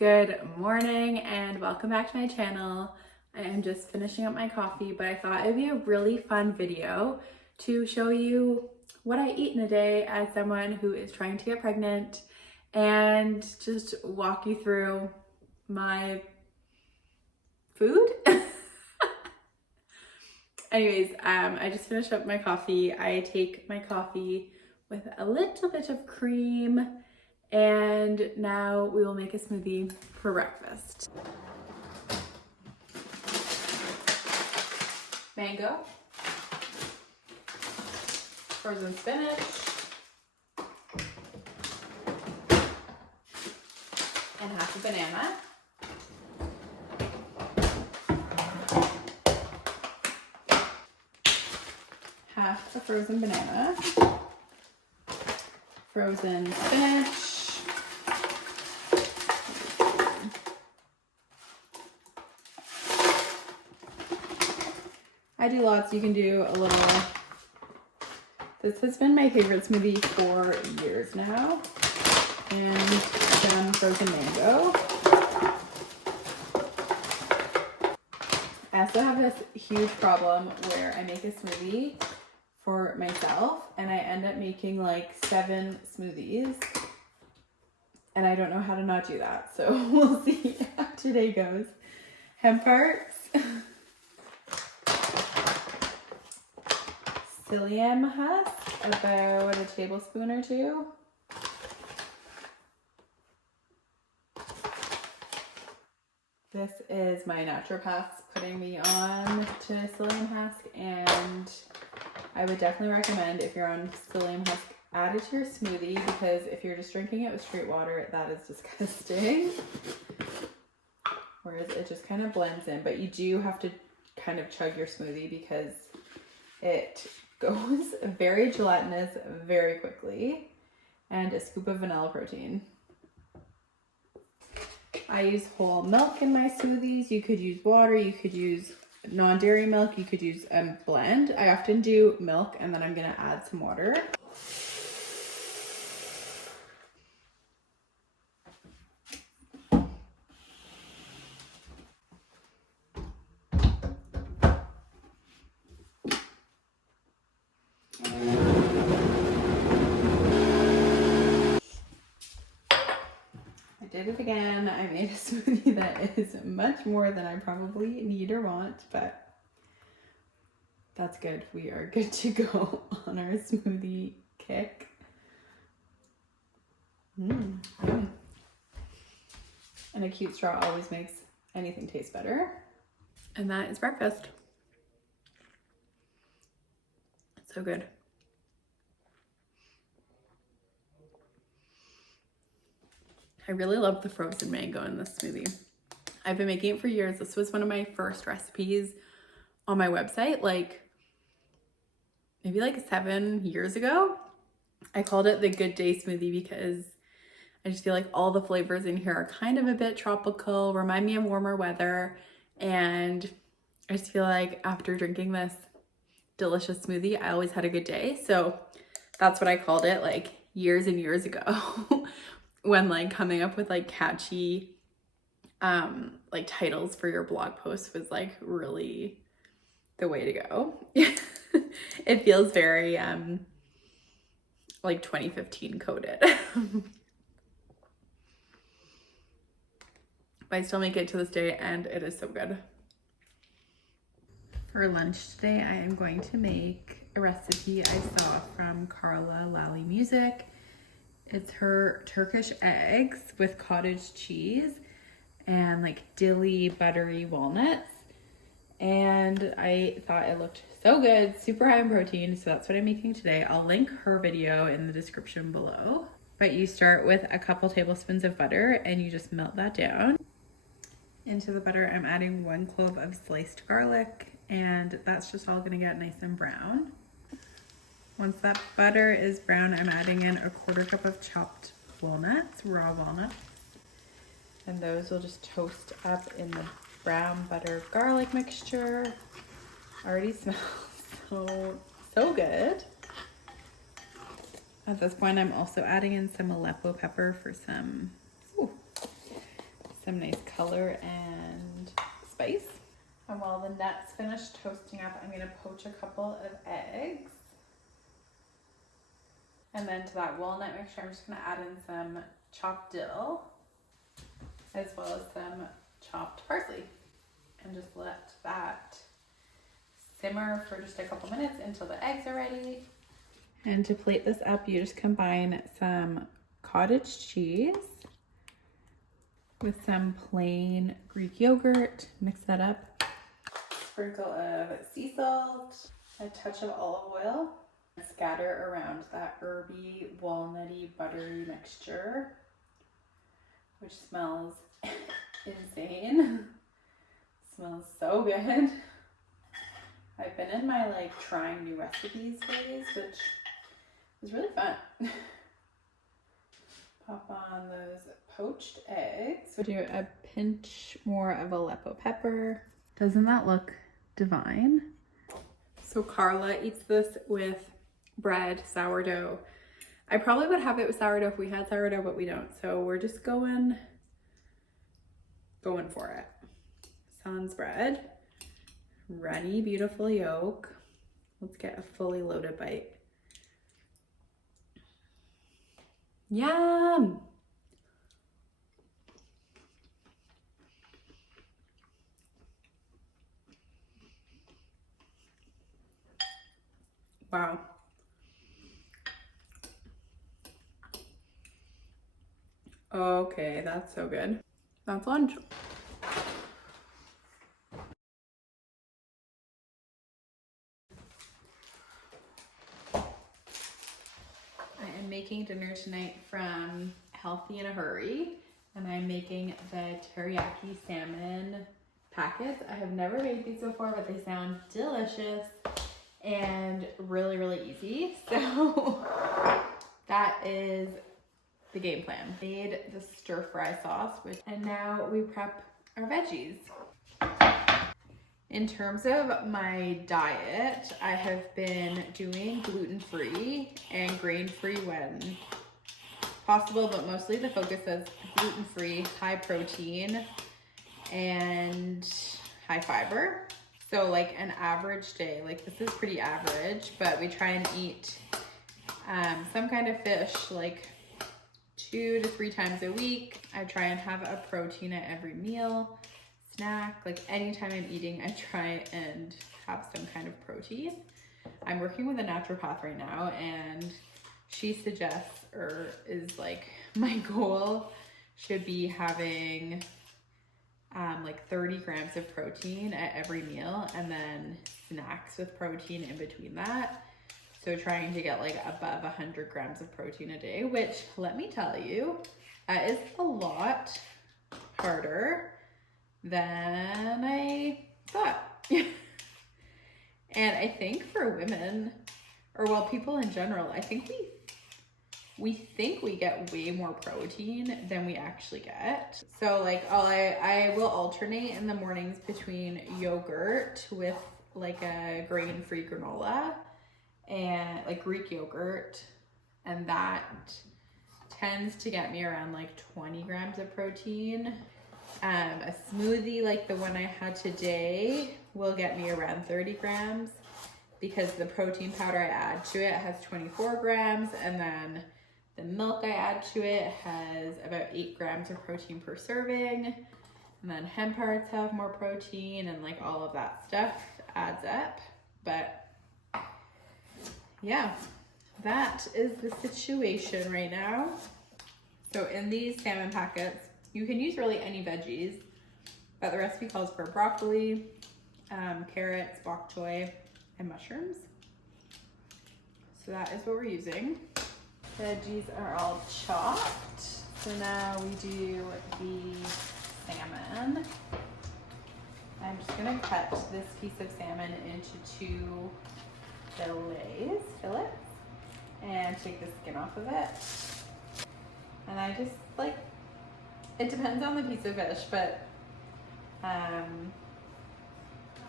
Good morning and welcome back to my channel. I am just finishing up my coffee, but I thought it'd be a really fun video to show you what I eat in a day as someone who is trying to get pregnant and just walk you through my food. Anyways, I just finished up my coffee. I take my coffee with a little bit of cream, and now we will make a smoothie for breakfast. Mango, frozen spinach, and half a banana. Half a frozen banana, frozen spinach, I do lots. You can do a little. This has been my favorite smoothie for years now. And then frozen mango. I also have this huge problem where I make a smoothie for myself and I end up making like 7 smoothies. And I don't know how to not do that. So we'll see how today goes. Hemp hearts. Psyllium husk, about a tablespoon or 2. This is my naturopaths putting me on to psyllium husk, and I would definitely recommend, if you're on psyllium husk, add it to your smoothie, because if you're just drinking it with straight water, that is disgusting. Whereas it just kind of blends in, but you do have to kind of chug your smoothie because it goes very gelatinous very quickly. And a scoop of vanilla protein. I use whole milk in my smoothies. You could use water, you could use non-dairy milk, you could use a blend. I often do milk and then I'm gonna add some water. Did it again. I made a smoothie that is much more than I probably need or want, but that's good. We are good to go on our smoothie kick. And a cute straw always makes anything taste better. And that is breakfast. So good. I really love the frozen mango in this smoothie. I've been making it for years. This was one of my first recipes on my website, maybe 7 years ago. I called it the Good Day Smoothie because I just feel like all the flavors in here are kind of a bit tropical, remind me of warmer weather, and I just feel like after drinking this delicious smoothie, I always had a good day. So that's what I called it years and years ago. When coming up with catchy titles for your blog posts was really the way to go. It feels very 2015 coded. But I still make it to this day and it is so good. For lunch today, I am going to make a recipe I saw from Carla Lally Music. It's her Turkish eggs with cottage cheese and dilly buttery walnuts. And I thought it looked so good, super high in protein. So that's what I'm making today. I'll link her video in the description below. But you start with a couple tablespoons of butter and you just melt that down. Into the butter, I'm adding 1 clove of sliced garlic, and that's just all gonna get nice and brown. Once that butter is brown, I'm adding in a 1/4 cup of chopped walnuts, raw walnuts. And those will just toast up in the brown butter garlic mixture. Already smells so good. At this point, I'm also adding in some Aleppo pepper for some some nice color and spice. And while the nuts finish toasting up, I'm gonna poach a couple of eggs. And then to that walnut mixture, I'm just gonna add in some chopped dill, as well as some chopped parsley. And just let that simmer for just a couple minutes until the eggs are ready. And to plate this up, you just combine some cottage cheese with some plain Greek yogurt, mix that up. Sprinkle of sea salt, a touch of olive oil, and scatter around that herby, walnutty, buttery mixture, which smells insane. Smells so good. I've been in my like trying new recipes phase, which is really fun. Pop on those poached eggs. So do a pinch more of Aleppo pepper. Doesn't that look divine? So Carla eats this with bread, sourdough. I probably would have it with sourdough if we had sourdough, but we don't. So we're just going for it. Sans bread, runny, beautiful yolk. Let's get a fully loaded bite. Yum! Wow. Okay, that's so good. That's lunch. Making dinner tonight from Healthy in a Hurry, and I'm making the teriyaki salmon packets. I have never made these before, but they sound delicious and really, really easy. So that is the game plan. Made the stir fry sauce, and now we prep our veggies. In terms of my diet, I have been doing gluten-free and grain-free when possible, but mostly the focus is gluten-free, high protein, and high fiber. So like an average day, like this is pretty average, but we try and eat some kind of fish like 2 to 3 times a week. I try and have a protein at every meal. Snack, like anytime I'm eating, I try and have some kind of protein. I'm working with a naturopath right now, and she suggests, or is like, my goal should be having like 30 grams of protein at every meal, and then snacks with protein in between that. So trying to get like above 100 grams of protein a day, which let me tell you, is a lot harder than I thought. And I think for women, or well, people in general, I think we think we get way more protein than we actually get. So like I will alternate in the mornings between yogurt with like a grain-free granola and like Greek yogurt, and that tends to get me around like 20 grams of protein. A smoothie like the one I had today will get me around 30 grams because the protein powder I add to it has 24 grams, and then the milk I add to it has about 8 grams of protein per serving, and then hemp hearts have more protein, and like all of that stuff adds up. But yeah, that is the situation right now. So in these salmon packets, you can use really any veggies, but the recipe calls for broccoli, carrots, bok choy, and mushrooms. So that is what we're using. Veggies are all chopped. So now we do the salmon. I'm just gonna cut this piece of salmon into 2 fillets, and take the skin off of it. And I just like, it depends on the piece of fish, but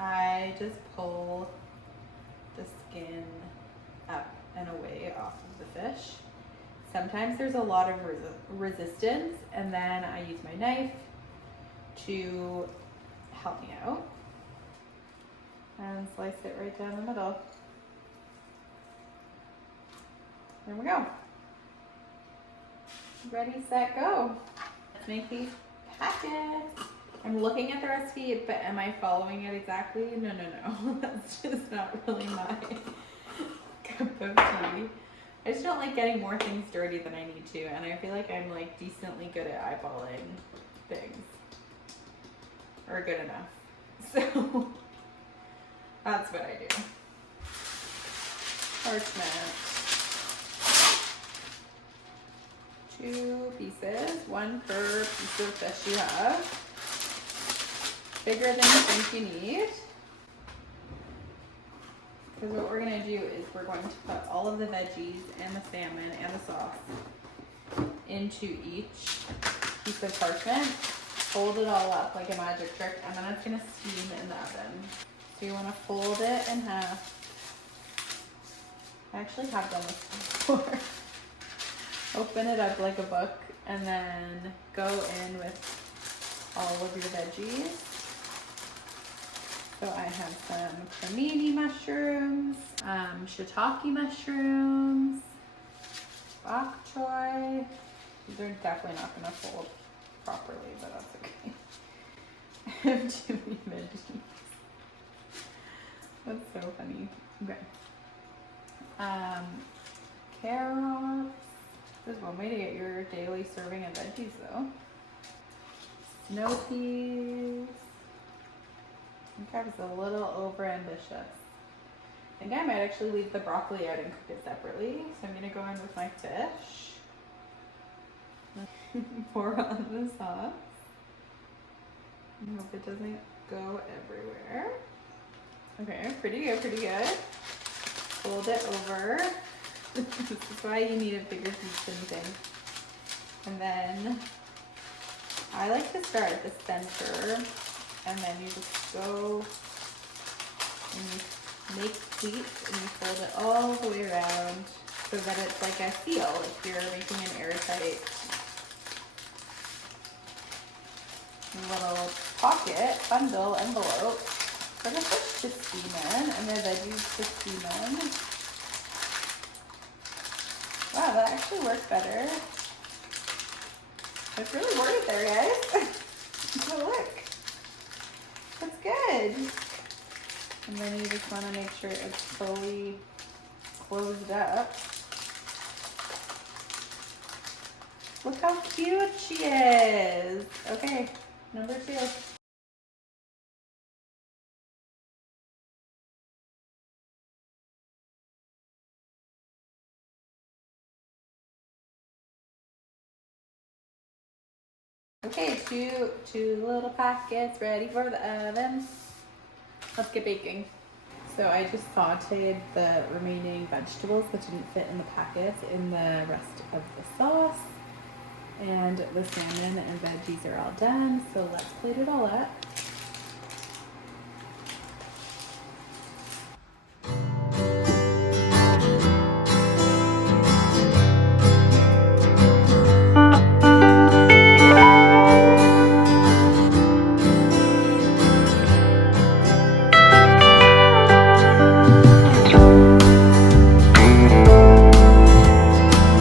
I just pull the skin up and away off of the fish. Sometimes there's a lot of resistance, and then I use my knife to help me out. And slice it right down the middle. There we go. Ready, set, go. Let's make these packets. I'm looking at the recipe, but am I following it exactly? No. That's just not really my cup of tea. I just don't like getting more things dirty than I need to, and I feel like I'm like decently good at eyeballing things. Or good enough. So that's what I do. Parchment. 2 pieces, 1 per piece of fish you have. Bigger than you think you need. Because what we're going to do is we're going to put all of the veggies and the salmon and the sauce into each piece of parchment. Fold it all up like a magic trick, and then it's going to steam in the oven. So you want to fold it in half. I actually have done this before. Open it up like a book, and then go in with all of your veggies. So I have some cremini mushrooms, shiitake mushrooms, bok choy. These are definitely not going to fold properly, but that's okay. I have too many veggies. That's so funny. Okay. Carrots. There's one way to get your daily serving of veggies though. Snow peas. I think I was a little over ambitious. I think I might actually leave the broccoli out and cook it separately. So I'm gonna go in with my fish. Pour on the sauce. I hope it doesn't go everywhere. Okay, pretty good, pretty good. Fold it over. This is why you need a bigger piece than you think. And then I like to start at the center, and then you just go and you make pleats and you fold it all the way around so that it's like a seal if you're making an airtight little pocket, bundle, envelope for the fish to steam in and the veggies to steam in. Wow, that actually worked better. It's really worked there, guys. Oh, look. That's good. And then you just want to make sure it's fully closed up. Look how cute she is. Okay, number 2. Okay, two little packets ready for the oven. Let's get baking. So I just sauteed the remaining vegetables that didn't fit in the packets in the rest of the sauce. And the salmon and veggies are all done, so let's plate it all up.